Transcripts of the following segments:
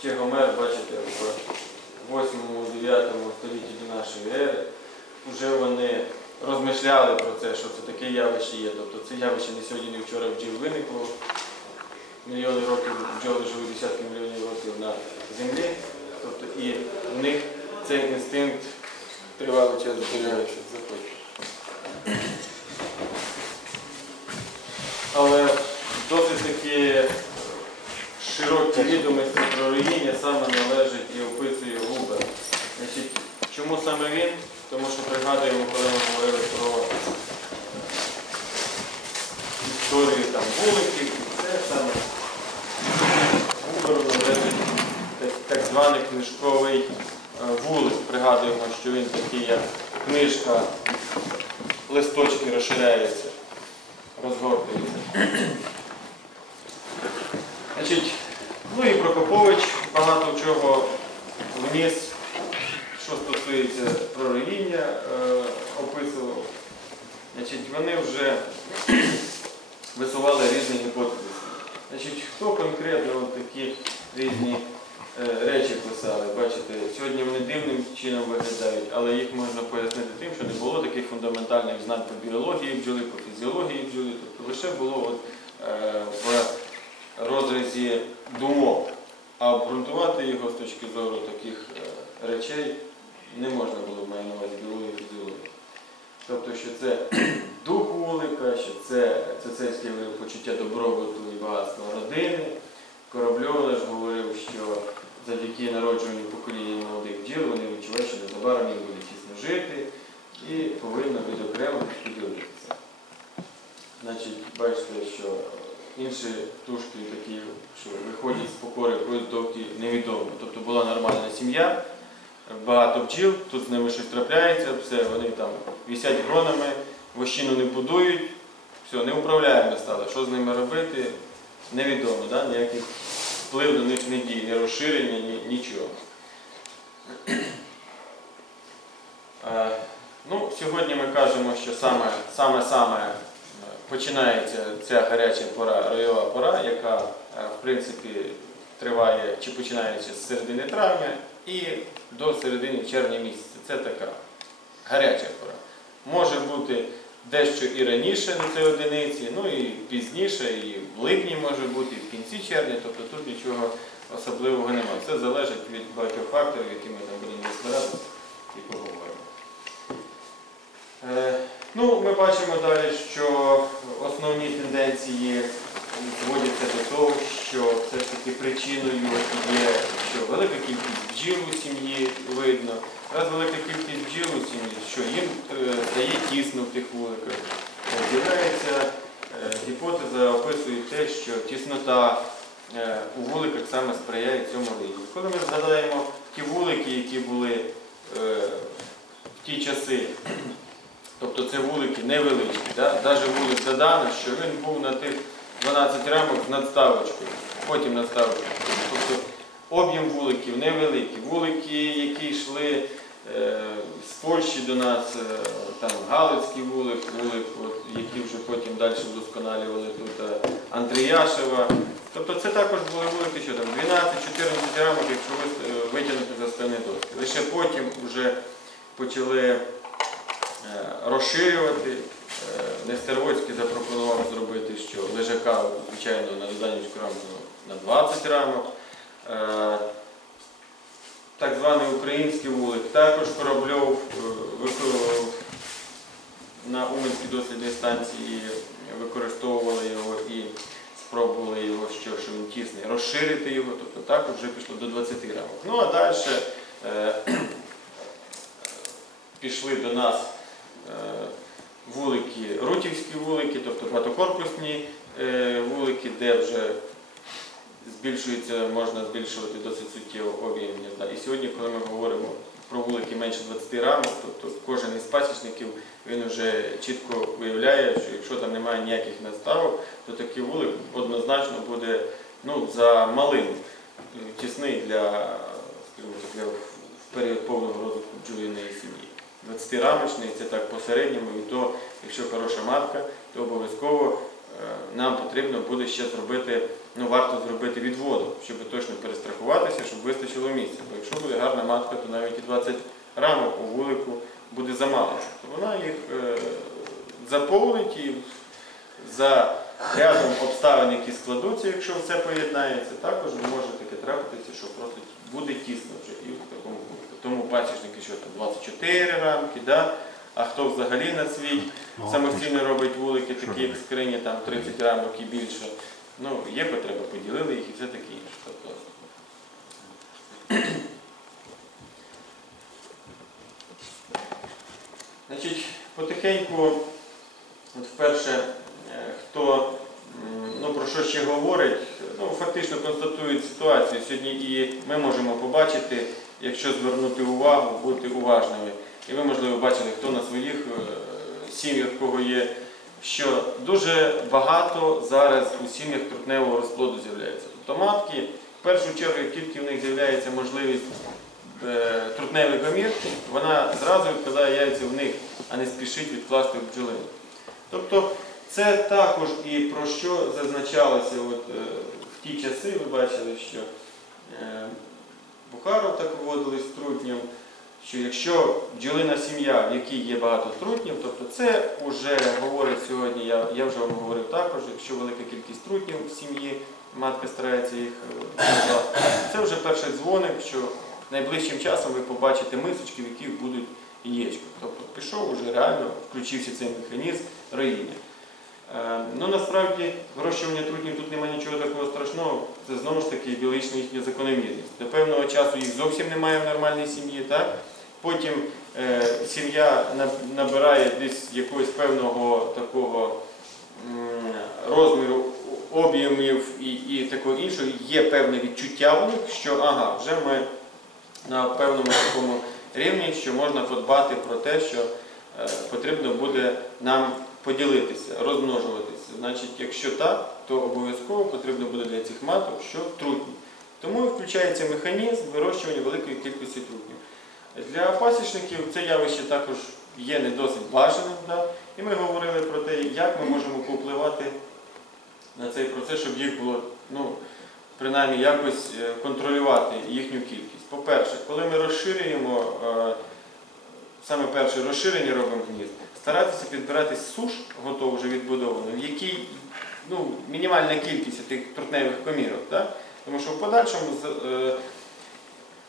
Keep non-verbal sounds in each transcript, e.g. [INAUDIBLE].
ще Гомер, бачите, в 8-9 столітті до нашої ери вже вони розмишляли про це, що це таке явище є. Тобто це явище не сьогодні, не вчора бджіл виникло. Мільйони років бджоли живуть десятки мільйонів років на землі. Тобто і в них цей інстинкт тривалий час зберігається. Але досить таки широкі відомості про руїння саме належить і описує Губер. Чому саме він? Тому що пригадуємо, коли ми говорили про історію там вуликів, і це саме Губеру належить так, так званий книжковий е, вулик. Пригадуємо, що він такий, як книжка, листочки розширяються, розгортуються. Значить, ну і Прокопович багато чого вніс, що стосується пророїння, е, описував. Значить, вони вже висували різні гіпотези. Значить, хто конкретно такі різні е, речі писали? Бачите, сьогодні вони дивним чином виглядають, але їх можна пояснити тим, що не було таких фундаментальних знань по біології бджоли, по фізіології бджоли, тобто лише було от, е, в розрізі думок, а обґрунтувати його з точки зору таких е, речей не можна було маю на увазі біології і фізіології. Тобто, що це [CLEARS THROAT] дух вулика, що це цецельське почуття добробуту і багатства родини. Корабльов ж говорив, що завдяки народжуванню покоління молодих бджіл вони відчувають, що незабаром їм буде тісно жити і повинно відокремитись поділитися. Значить, бачите, що інші птушки такі, що виходять з покори якоїсь довгі невідомо. Тобто була нормальна сім'я, багато бджіл, тут з ними щось трапляється, все, вони там висять гронами, вощину не будують, все, неуправляємо стали. Що з ними робити, невідомо, да? ніяких вплив до них не діє, ні розширення, ні, нічого. [CLEARS THROAT] Е, Ну, сьогодні ми кажемо, що саме саме, саме е, починається ця гаряча пора, ройова пора, яка е, в принципі триває чи починається з середини травня і до середини червня місяця. Це така гаряча пора. Може бути дещо і раніше на цій одиниці, ну і пізніше, і в липні може бути, і в кінці червня, тобто тут нічого особливого немає. Це залежить від багатьох факторів, які ми там будемо розбиратися і поговоримо. Е, Ну, ми бачимо далі, що основні тенденції зводяться до того, що все ж таки причиною є, що велика кількість бджіл у сім'ї видно. Раз велика кількість бджіл у сім'ї, що їм е, стає тісно в тих вуликах. З'являється е, гіпотеза, описує те, що тіснота е, у вуликах саме сприяє цьому виді. Коли ми згадаємо ті вулики, які були в ті часи, Тобто це вулики невеличкі. Да? Навіть вулик Дадана, що він був на тих 12 рамок з надставочкою, потім надставочкою. Тобто об'єм вуликів невеликий. Вулики, які йшли е, з Польщі до нас, е, там Галицький вулик, вулик, які вже потім далі вдосконалювали тут е, Андріяшева. Тобто це також були вулики, що там 12-14 рамок, якщо ви- витягнути за стани доски. Лише потім вже почали розширювати. Нестервоцький запропонував зробити, що лежака, звичайно, на Доданівську рамку на 20 рамок. Е, Так званий український вулик також Корабльов е, на Уманській дослідній станції використовували його і спробували його, що, що він тісний, розширити його, тобто також вже пішло до 20 рамок. Ну а далі е, [CLEARS THROAT] пішли до нас вулики, рутівські вулики, тобто багатокорпусні е, вулики, де вже збільшується, можна збільшувати досить суттєво об'єм. І сьогодні, коли ми говоримо про вулики менше 20 рамок, тобто кожен із пасічників він вже чітко виявляє, що якщо там немає ніяких наставок, то такий вулик однозначно буде ну, за малим, е, тісний для, скажімо так, для в період повного розвитку бджолиної сім'ї. 20-рамочний це так посередньому, і то, якщо хороша матка, то обов'язково е, нам потрібно буде ще зробити, ну варто зробити відводу, щоб точно перестрахуватися, щоб вистачило місця. Бо якщо буде гарна матка, то навіть і 20 рамок у вулику буде замало. Тобто вона їх е, заповнить і за рядом обставин, які складуться, якщо все поєднається, також може таке трапитися, що просто буде тісно вже і в такому вулику. Тому пасічники, що там 24 рамки, да? а хто взагалі на свій самостійно робить вулики, такі як скрині, там 30 рамок і більше. Ну, є потреба, поділили їх і все таке інше. Тобто, [CLEARS THROAT] Значить, потихеньку, от вперше, е, хто ну, про що ще говорить, ну, фактично констатують ситуацію. Сьогодні і ми можемо побачити, якщо звернути увагу, бути уважними. І ви, можливо, бачили, хто на своїх е, сім'ях, кого є, що дуже багато зараз у сім'ях трутневого розплоду з'являється. Тобто матки, в першу чергу, тільки в них з'являється можливість е, трутневої комірки, вона зразу відкладає яйця в них, а не спішить відкласти в бджолину. Тобто це також і про що зазначалося е, в ті часи, ви бачили, що Бухаров так поводились з трутнем, що якщо бджолина сім'я, в якій є багато трутнів, тобто це вже говорить сьогодні, я, я вже вам говорив також, якщо велика кількість трутнів в сім'ї, матка старається їх е, відкласти, це вже перший дзвоник, що найближчим часом ви побачите мисочки, в яких будуть яєчко. Тобто пішов уже реально, включився цей механізм роїння. Е, Ну насправді вирощування трутнів тут немає нічого такого страшного, це знову ж таки біологічна їхня закономірність. До певного часу їх зовсім немає в нормальній сім'ї, так? потім е, сім'я набирає десь якогось певного такого розміру об'ємів і, і такого іншого, є певне відчуття у них, що ага, вже ми на певному такому рівні, що можна подбати про те, що е, потрібно буде нам поділитися, розмножуватися. Значить, якщо так, то обов'язково потрібно буде для цих маток, що трутні. Тому і включається механізм вирощування великої кількості трутнів. Для пасічників це явище також є не досить бажаним. Да? І ми говорили про те, як ми можемо повпливати на цей процес, щоб їх було, ну, принаймні якось е, контролювати їхню кількість. По-перше, коли ми розширюємо, е, саме перше розширення робимо гнізд, старатися підбирати суш, готову вже відбудовану, в якій ну, мінімальна кількість тих трутневих комірок. Да? Тому що в подальшому е,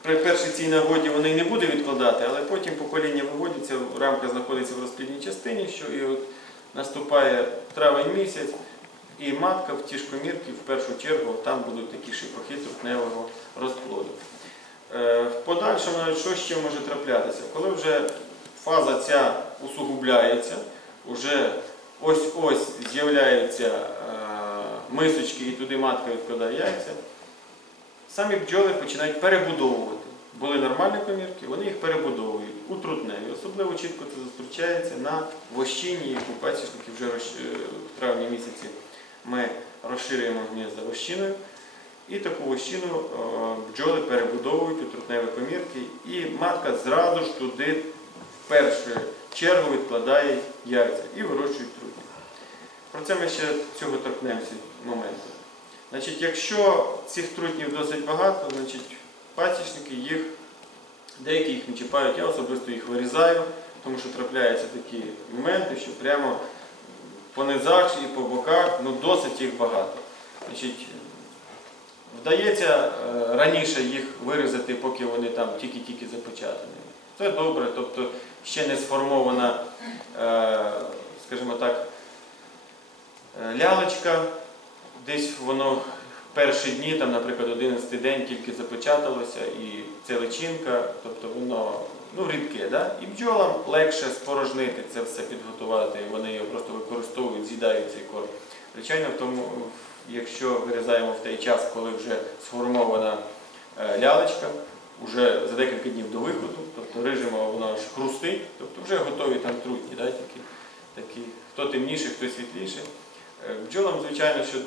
при першій цій нагоді вони не буде відкладати, але потім покоління виводяться, рамка знаходиться в розплідній частині, що і от наступає травень місяць, і матка в ті ж комірки, в першу чергу, там будуть такі шипахи трутневого розплоду. Е, В подальшому, що ще може траплятися? Коли вже фаза ця усугубляється, вже ось-ось з'являються е, мисочки і туди матка відкладає яйця, самі бджоли починають перебудовувати. Були нормальні комірки, вони їх перебудовують у трутневі. Особливо чітко це зустрічається на вощині, яку пасічники вже е, в травні місяці ми розширюємо гнізда вощиною. І таку вощину е, бджоли перебудовують у трутневі комірки, і матка зразу ж туди в першу чергу відкладає яйця і вирощують трутні. Це ми ще цього торкнемося моменту. Значить, якщо цих трутнів досить багато, значить пасічники їх, деякі їх не чіпають, я особисто їх вирізаю, тому що трапляються такі моменти, що прямо по низах і по боках ну, досить їх багато. Значить, Вдається е, раніше їх вирізати, поки вони там тільки-тільки запечатані. Це добре, тобто ще не сформована, е, скажімо так, лялечка, десь воно перші дні, там, наприклад, 11 день тільки запечаталося, і це личинка, тобто воно ну, рідке. Да? І бджолам легше спорожнити це все підготувати, вони його просто використовують, з'їдають цей корм. Звичайно, в тому, якщо вирізаємо в той час, коли вже сформована е, лялечка, вже за декілька днів до виходу, тобто рижемо, воно аж хрустить, тобто вже готові там трутні, да, такі, такі, хто темніший, хто світліший. Е, Бджолам, звичайно, що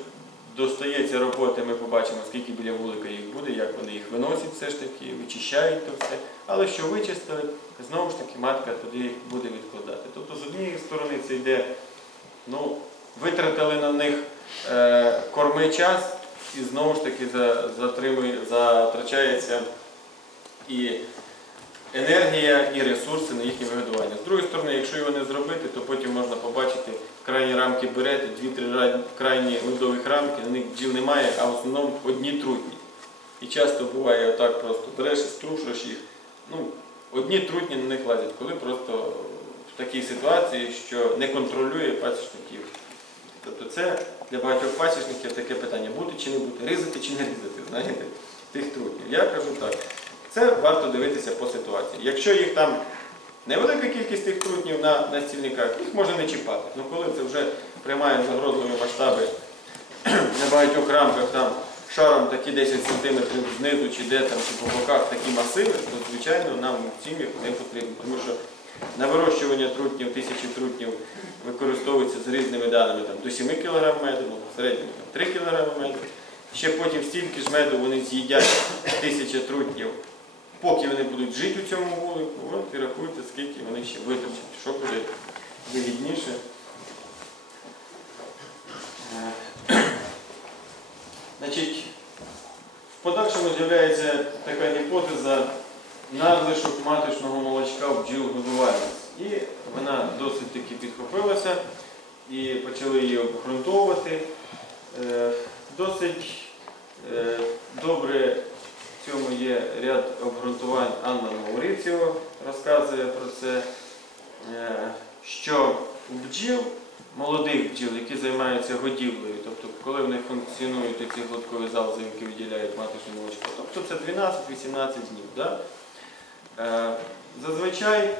достається роботи, ми побачимо, скільки біля вулика їх буде, як вони їх виносять все ж таки, вичищають то все. Але що вичистили, знову ж таки матка туди буде відкладати. Тобто з однієї сторони це йде, ну, витратили на них е, корми час, і знову ж таки затрачається і енергія, і ресурси на їхнє вигодування. З другої сторони, якщо його не зробити, то потім можна побачити крайні рамки берете, дві-три крайні медових рамки, на них бджіл немає, а в основному одні трутні. І часто буває отак просто береш струшиш їх. Ну, одні трутні на них лазять, коли просто в такій ситуації, що не контролює пасічників. Тобто це для багатьох пасічників таке питання, бути чи не бути, різати чи не різати, знаєте, тих трутнів. Я кажу так, це варто дивитися по ситуації. Якщо їх там невелика кількість тих трутнів на, на стільниках, їх можна не чіпати. Ну коли це вже приймає загрозливі масштаби [CLEARS THROAT] на багатьох рамках там шаром такі 10 см знизу чи де там, чи по боках такі масиви, то звичайно нам в сім'ях не потрібно. Тому що на вирощування трутнів, тисячі трутнів використовується з різними даними там, до 7 кг меду, ну, в середньому там, 3 кг меду. Ще потім стільки ж меду вони з'їдять тисяча трутнів, поки вони будуть жити у цьому вулику, от і рахуйте, скільки вони ще витрачать, що буде вигідніше. Е, [CLEARS THROAT] Значить, в подальшому з'являється така гіпотеза надлишок маточного молочка в бджіл годувальниць. І вона досить таки підхопилася і почали її обґрунтовувати. Е, Досить е, добре в цьому є ряд обґрунтувань Анна Мауріціо розказує про це, е, що у бджіл, молодих бджіл, які займаються годівлею, тобто коли в них функціонують ці глоткові залози, які виділяють маточне молочко, тобто це 12-18 днів. Да? Е, Зазвичай е,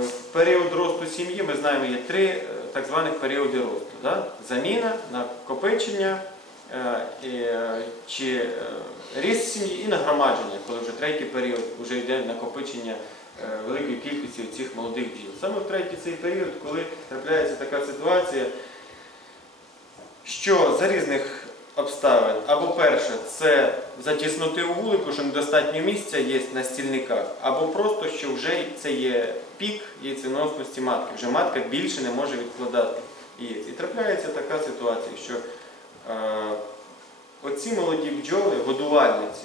в період росту сім'ї ми знаємо є три так званих періоди росту. Да? Заміна, накопичення чи е, ріст і нагромадження, коли вже третій період вже йде накопичення е, великої кількості цих молодих бджіл. Саме в третій цей період, коли трапляється така ситуація, що за різних обставин, або перше, це затіснути у вулику, що недостатньо місця є на стільниках, або просто, що вже це є пік яйценосності матки, вже матка більше не може відкладати яєць. І трапляється така ситуація, що е, оці молоді бджоли, годувальниці,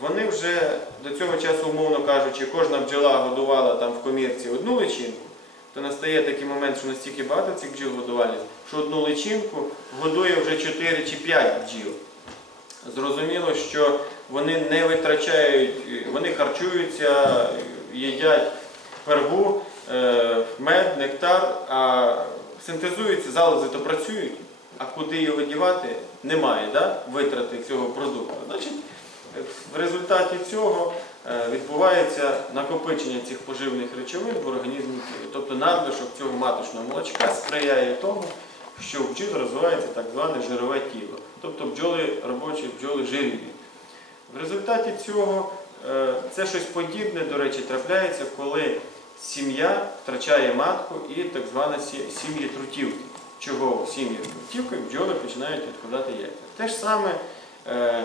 вони вже до цього часу, умовно кажучи, кожна бджола годувала там в комірці одну личинку, то настає такий момент, що настільки багато цих бджіл годувальниць, що одну личинку годує вже 4 чи 5 бджіл. Зрозуміло, що вони не витрачають, вони харчуються, їдять пергу, е, мед, нектар, а синтезуються, залози то працюють, а куди його дівати, немає да? витрати цього продукту. Значить, в результаті цього е, відбувається накопичення цих поживних речовин в організмі тіла. Тобто надлишок цього маточного молочка сприяє тому, що в бджіл розвивається так зване жирове тіло. Тобто бджоли робочі, бджоли жирні. В результаті цього е, це щось подібне, до речі, трапляється, коли сім'я втрачає матку і так звана сім'ї трутівки. Чого сім'ї трутівки бджоли починають відкладати яйця. Те ж саме е,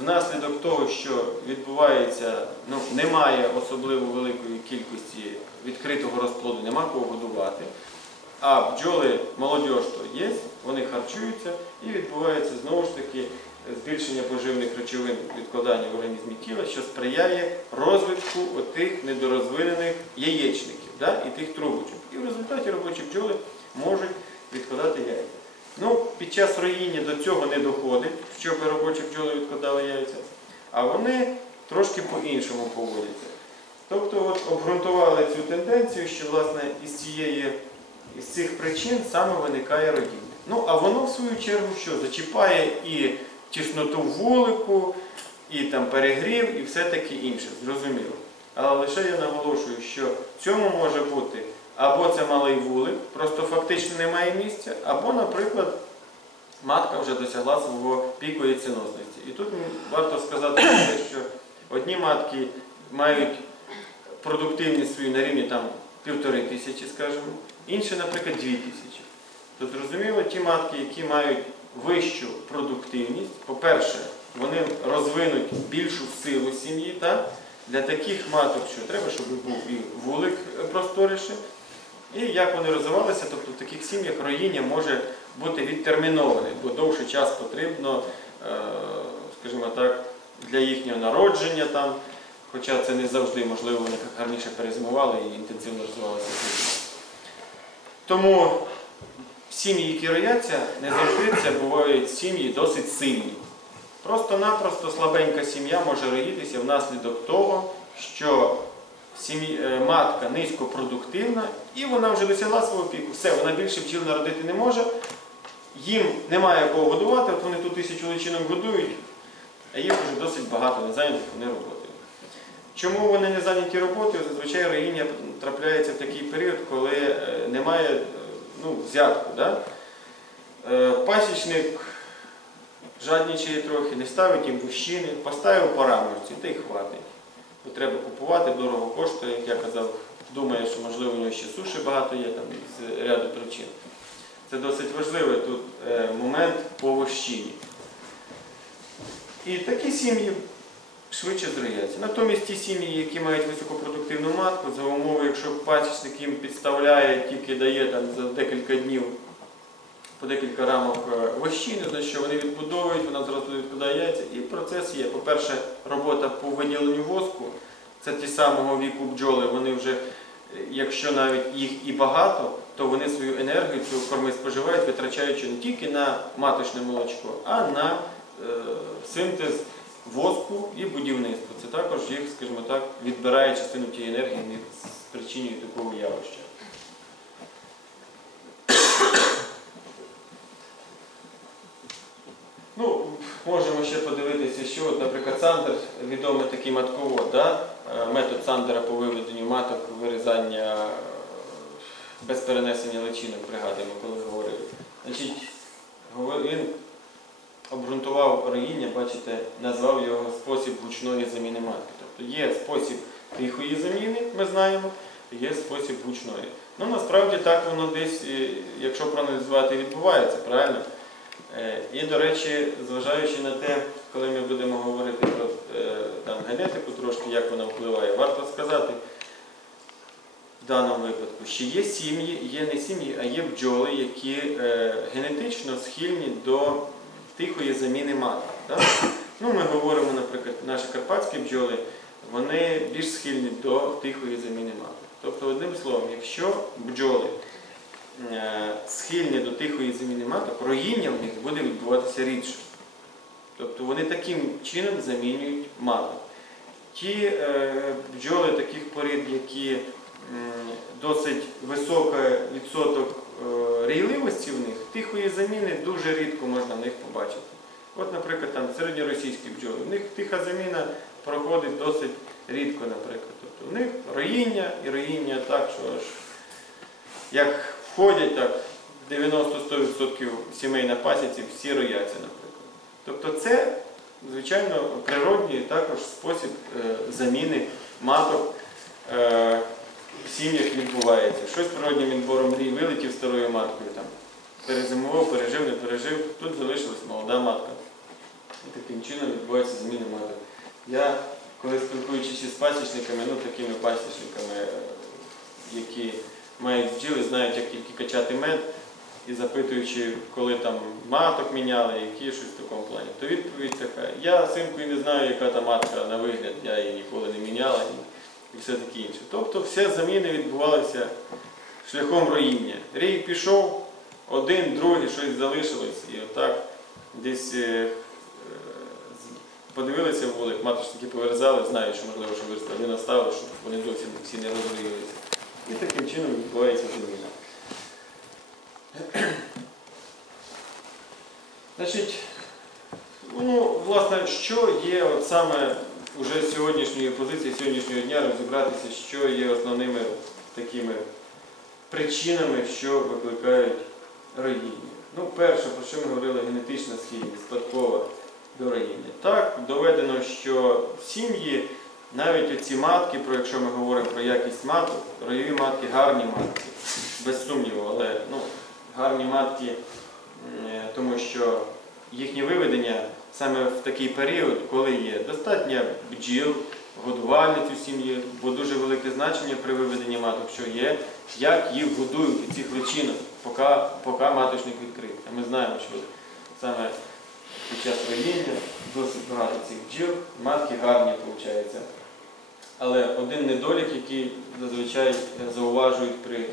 внаслідок того, що відбувається, ну, немає особливо великої кількості відкритого розплоду, нема кого годувати. А бджоли молодіж то є, вони харчуються і відбувається знову ж таки збільшення поживних речовин відкладання в організмі тіла, що сприяє розвитку отих недорозвинених яєчників да, і тих трубочок. І в результаті робочі бджоли можуть відкладати яйця. Ну, під час роїння до цього не доходить, щоб робочі бджоли відкладали яйця, а вони трошки по-іншому поводяться. Тобто от, обґрунтували цю тенденцію, що власне із цієї із цих причин саме виникає родіння. Ну, а воно в свою чергу що? Зачіпає і тісноту вулику, і там перегрів, і все таке інше, зрозуміло. Але лише я наголошую, що в цьому може бути або це малий вулик, просто фактично немає місця, або, наприклад, матка вже досягла свого піку яйценосності. І тут варто сказати що одні матки мають продуктивність свою на рівні півтори тисячі, скажімо, інші, наприклад, дві тисячі. То зрозуміло, ті матки, які мають вищу продуктивність, по-перше, вони розвинуть більшу силу сім'ї. Для таких маток, що треба, щоб був і вулик просторише. І як вони розвивалися, тобто в таких сім'ях роїння може бути відтерміноване, бо довший час потрібно е, скажімо так, для їхнього народження там, хоча це не завжди можливо, вони гарніше перезимували і інтенсивно розвивалися. Тому сім'ї, які рояться, не завжди це бувають сім'ї досить сильні. Просто-напросто слабенька сім'я може роїтися внаслідок того, що матка низькопродуктивна і вона вже досягла свого піку. Все, вона більше бджіл народити не може. Їм немає кого годувати, от вони тут тисячу личинок годують, а їх вже досить багато не зайнятих вони роботою. Чому вони не зайняті роботою? Зазвичай роїння трапляється в такий період, коли е, немає е, ну, взятку. Е, Пасічник жаднічає трохи, не ставить їм бущини, поставив по рамочці, та й хватить. Бо треба купувати, дорого коштує, як я казав, думає, що можливо у нього ще суші багато є там з ряду причин. Це досить важливий тут е, момент по вощині. І такі сім'ї швидше зрояться. Натомість ті сім'ї, які мають високопродуктивну матку, за умови, якщо пасічник їм підставляє, тільки дає там за декілька днів по декілька рамок е, вощини, за що вони відбудовують, вона зразу відкладає яйця. І процес є. По-перше, робота по виділенню воску. Це ті самого віку бджоли, вони вже, якщо навіть їх і багато, то вони свою енергію, цю корми споживають, витрачаючи не тільки на маточне молочко, а на е, синтез воску і будівництво. Це також їх, скажімо так, відбирає частину тієї енергії, не спричинює такого явища. Ну, можемо ще подивитися, що, наприклад, Сандер, відомий такий матковод, да? е, метод Сандера по виведенню маток, вирізання е, без перенесення личинок, пригадуємо, коли говорили. Значить, він обґрунтував роїння, бачите, назвав його спосіб гучної заміни матки. Тобто є спосіб тихої заміни, ми знаємо, є спосіб гучної. Ну, насправді так воно десь, е, якщо проаналізувати, відбувається, правильно? Е, І, до речі, зважаючи на те, коли ми будемо говорити про е, там, генетику трошки, як вона впливає, варто сказати в даному випадку, що є сім'ї, є не сім'ї, а є бджоли, які е, генетично схильні до тихої заміни маток. Так? Ну, ми говоримо, наприклад, наші карпатські бджоли, вони більш схильні до тихої заміни маток. Тобто, одним словом, якщо бджоли схильні до тихої заміни маток, роїння в них буде відбуватися рідше. Тобто вони таким чином замінюють маток. Ті е, бджоли таких порід, які досить високий відсоток е, рійливості в них, тихої заміни дуже рідко можна в них побачити. От, наприклад, там середньоросійські бджоли, в них тиха заміна проходить досить рідко, наприклад. Тобто в них роїння і роїння так, що аж як входять так 90-100% сімей на пасіці, всі рояться, наприклад. Тобто це, звичайно, природній також спосіб е, заміни маток е, в сім'ях відбувається. Щось природнім відбором мрій вилетів старою маткою, там, перезимував, пережив, не пережив, тут залишилась молода матка. І таким чином відбувається зміна маток. Я, коли спілкуючись із пасічниками, ну такими пасічниками, е, які мають бджіли, знають, як тільки качати мед, і запитуючи, коли там маток міняли, які щось в такому плані, то відповідь така. Я синку і не знаю, яка та матка на вигляд, я її ніколи не міняла і, все таке інше. Тобто все заміни відбувалися шляхом роїння. Рій пішов, один, другий, щось залишилось, і отак десь е, е, подивилися в вулик, маточники повирізали, знають, що можливо, що вирізали, вони наставили, щоб вони зовсім всі не розрілися. І таким чином відбувається заміна. Значить, ну, власне, що є от саме уже з сьогоднішньої позиції, сьогоднішнього дня розібратися, що є основними такими причинами, що викликають роїння. Ну, перше, про що ми говорили, генетична схильність, спадкова до роїння. Так, доведено, що сім'ї, навіть оці матки, про якщо ми говоримо про якість маток, ройові матки гарні матки, без сумніву, але ну, гарні матки, тому що їхнє виведення саме в такий період, коли є достатньо бджіл, годувальниць у сім'ї, бо дуже велике значення при виведенні маток, що є, як їх годують у цих личинок, поки, поки маточник відкритий. А ми знаємо, що саме під час роїння, досить багато цих бджіл, матки гарні виходить. Але один недолік, який зазвичай зауважують при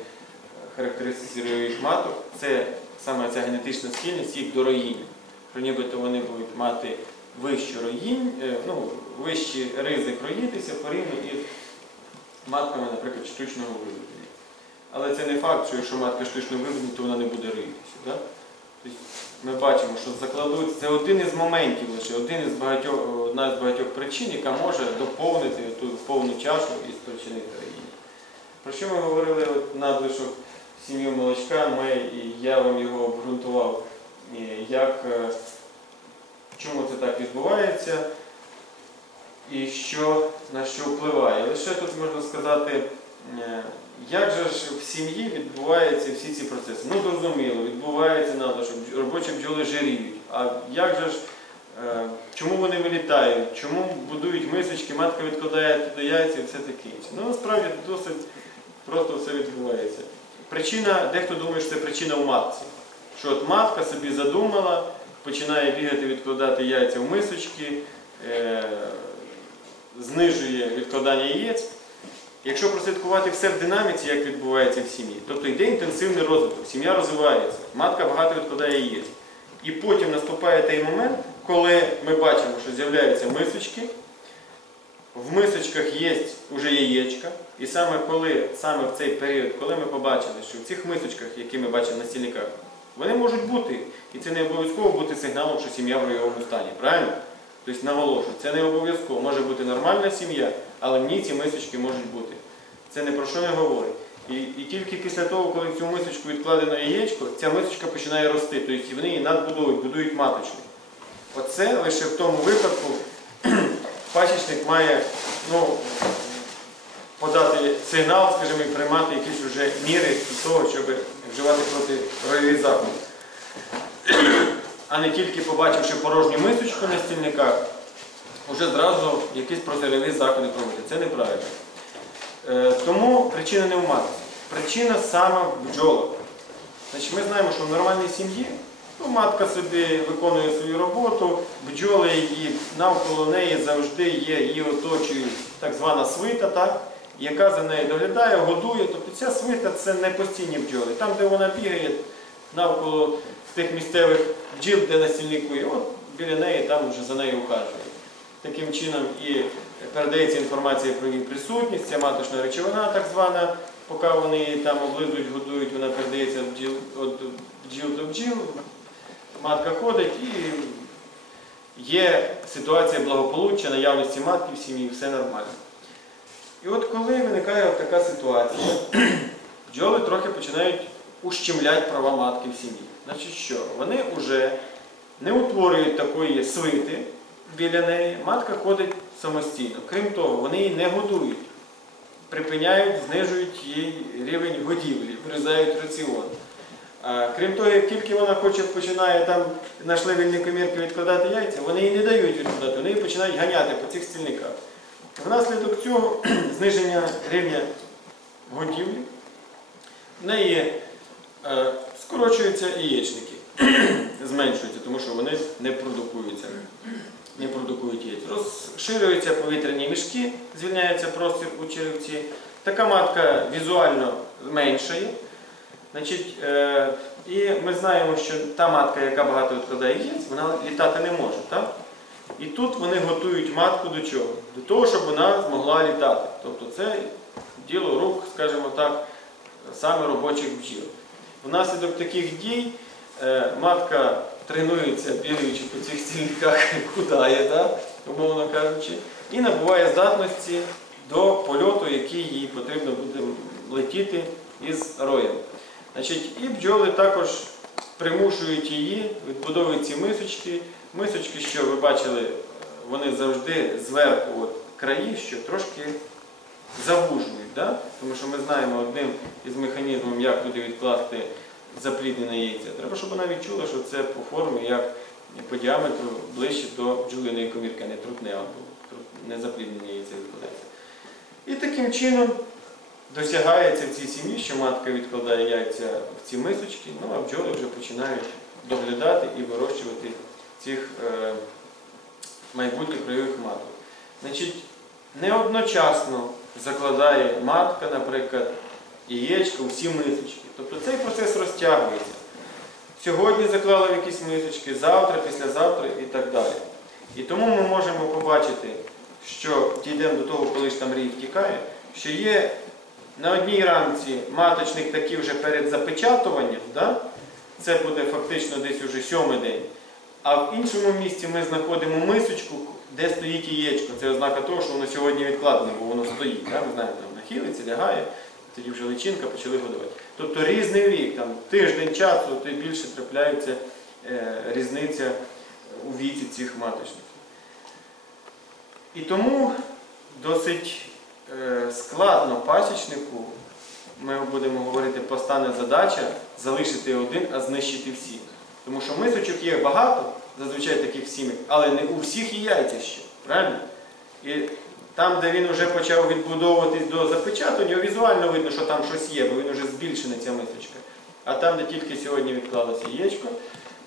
характеристиці ройових маток, це саме ця генетична схильність їх до роїння. Що нібито вони будуть мати вищу роїнь, е, ну, вищий ризик роїтися порівняно із матками, наприклад, штучного виведення. Але це не факт, що якщо матка штучно виведена, то вона не буде роїтися. Да? Тобто ми бачимо, що закладуть, це один із моментів лише, один із багатьох, одна з багатьох причин, яка може доповнити ту повну чашу і спричинити роїння. Про що ми говорили от надлишок сім'ю молочка, ми, і я вам його обґрунтував, як, е, чому це так відбувається і що, на що впливає. Лише тут можна сказати, як же ж в сім'ї відбуваються всі ці процеси. Ну, зрозуміло, відбувається надлишок, робочі бджоли жиріють. А як же ж, е, чому вони вилітають, чому будують мисочки, матка відкладає туди яйця і все таке інше. Ну, насправді досить просто все відбувається. Причина, дехто думає, що це причина в матці. Що от матка собі задумала, починає бігати, відкладати яйця в мисочки, е, знижує відкладання яєць. Якщо прослідкувати все в динаміці, як відбувається в сім'ї, тобто йде інтенсивний розвиток, сім'я розвивається, матка багато відкладає яєць. І потім наступає той момент, коли ми бачимо, що з'являються мисочки, в мисочках є вже яєчка, і саме коли, саме в цей період, коли ми побачили, що в цих мисочках, які ми бачимо на стільниках, вони можуть бути, і це не обов'язково бути сигналом, що сім'я в ройовому стані. Правильно? Тобто наголошую, це не обов'язково. Може бути нормальна сім'я, але в ці мисочки можуть бути. Це не про що не говорить. І, і тільки після того, коли цю мисочку відкладено яєчко, ця мисочка починає рости, тобто вони її надбудовують, будують маточник. Оце лише в тому випадку [CLEARS THROAT] пасічник має ну, подати сигнал, скажімо, і приймати якісь вже міри для того, щоб вживати проти заходи. [CLEARS THROAT] А не тільки побачивши порожню мисочку на стільниках, вже зразу якісь протиройові заходи проводити. Це неправильно. Е, Тому причина не в матці. Причина саме в бджолах. Значить, ми знаємо, що в нормальній сім'ї ну, матка собі виконує свою роботу, бджоли її навколо неї завжди є, її оточує так звана свита, так, яка за нею доглядає, годує. Тобто ця свита це не постійні бджоли. Там, де вона бігає, навколо тих місцевих бджіл, де настільникує, от біля неї там вже за нею ухажує. Таким чином і передається інформація про її присутність, ця маточна речовина, так звана, поки вони її там облизують, годують, вона передається від бджіл, до бджіл. Матка ходить і є ситуація благополуччя, наявності матки в сім'ї, все нормально. І от коли виникає от така ситуація, [CLEARS THROAT] бджоли трохи починають ущемляти права матки в сім'ї. Значить що? Вони вже не утворюють такої свити біля неї, матка ходить самостійно. Крім того, вони її не годують, припиняють, знижують її рівень годівлі, вирізають раціон. Крім того, як тільки вона хоче, починає там знайшли вільні комірки відкладати яйця, вони їй не дають відкладати, вони її починають ганяти по цих стільниках. Внаслідок цього [CLEARS THROAT] зниження рівня годівлі в неї е, скорочуються яєчники, [CLEARS THROAT] зменшуються, тому що вони не продукуються, не продукують яєць. Розширюються повітряні мішки, звільняється простір у черевці. Така матка візуально. Значить, е, і ми знаємо, що та матка, яка багато відкладає яєць, вона літати не може. І тут вони готують матку до чого? До того, щоб вона змогла літати. Тобто це діло рук, скажімо так, саме робочих бджіл. Внаслідок таких дій е, матка тренується, бігаючи по цих стільниках, [LAUGHS] худає, да? умовно кажучи, і набуває здатності до польоту, який їй потрібно буде летіти із роєм. І бджоли також примушують її, відбудовують ці мисочки. Мисочки, що ви бачили, вони завжди зверху краї, що трошки завужують. Тому що ми знаємо одним із механізмів, як туди відкласти запліднене яйця. Треба, щоб вона відчула, що це по формі, як по діаметру ближче до бджолиної комірки, а не трутне, або не запліднене яйця відкладається. І таким чином досягається в цій сім'ї, що матка відкладає яйця в ці мисочки, ну а бджоли вже починають доглядати і вирощувати цих е, майбутніх ройових маток. Значить, не одночасно закладає матка, наприклад, яєчко всі мисочки. Тобто цей процес розтягується. Сьогодні заклали в якісь мисочки, завтра, післязавтра і так далі. І тому ми можемо побачити, що дійдемо до того, коли ж там рій втікає, що є на одній рамці маточник такий вже перед запечатуванням, да? це буде фактично десь уже сьомий день. А в іншому місці ми знаходимо мисочку, де стоїть яєчко. Це ознака того, що воно сьогодні відкладене, бо воно стоїть. Да? Ми знаємо, там нахилиться, лягає, тоді вже личинка почали годувати. Тобто різний вік, там тиждень часу, то більше трапляється е, різниця у віці цих маточників. І тому досить е, складно пасічнику, ми будемо говорити, постане задача залишити один, а знищити всіх. Тому що мисочок є багато, зазвичай таких сім'ях, але не у всіх є яйця ще, правильно? І там, де він вже почав відбудовуватись до запечатання, візуально видно, що там щось є, бо він вже збільшений ця мисочка. А там, де тільки сьогодні відклалося яєчко,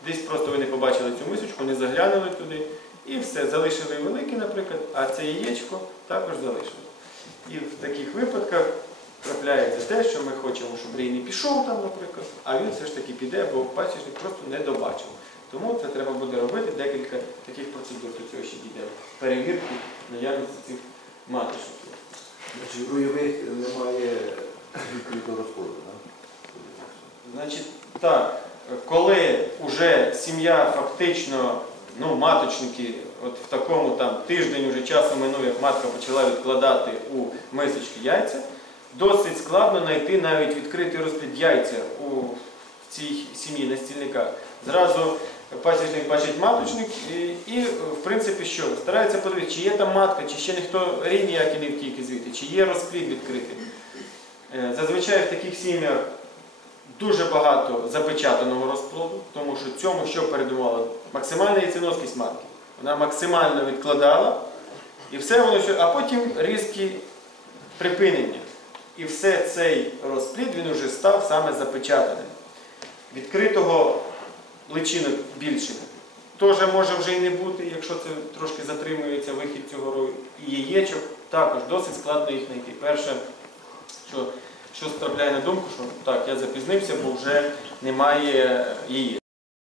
десь просто ви не побачили цю мисочку, не заглянули туди, і все, залишили велике, наприклад, а це яєчко також залишили. І в таких випадках трапляється те, що ми хочемо, щоб рій не пішов там, наприклад, а він все ж таки піде, бо пасічник просто не добачив. Тому це треба буде робити декілька таких процедур. До цього ще дійде перевірки наявності цих маточників. Значить, руйових немає відкритого розходу, так? Значить, так, коли вже сім'я фактично, ну, маточники, от в такому там тиждень уже часу минув, як матка почала відкладати у мисочки яйця, досить складно знайти навіть відкритий розплід яйця у цій сім'ї на стільниках. Зразу пасічник бачить маточник і, і, в принципі, що? Старається подивитися, чи є там матка, чи ще ніхто рій ніякий не втік звідти, чи є розплід відкритий. Е, Зазвичай в таких сім'ях дуже багато запечатаного розплоду, тому що цьому що передувало? Максимальна яйценоскість матки. Вона максимально відкладала, і все воно а потім різкі припинення. І все цей розплід він вже став саме запечатаним. Відкритого личинок більше. Теж може вже і не бути, якщо це трошки затримується вихід цього рою. І яєчок також досить складно їх знайти. Перше, що, що страпляє на думку, що так, я запізнився, бо вже немає яєць.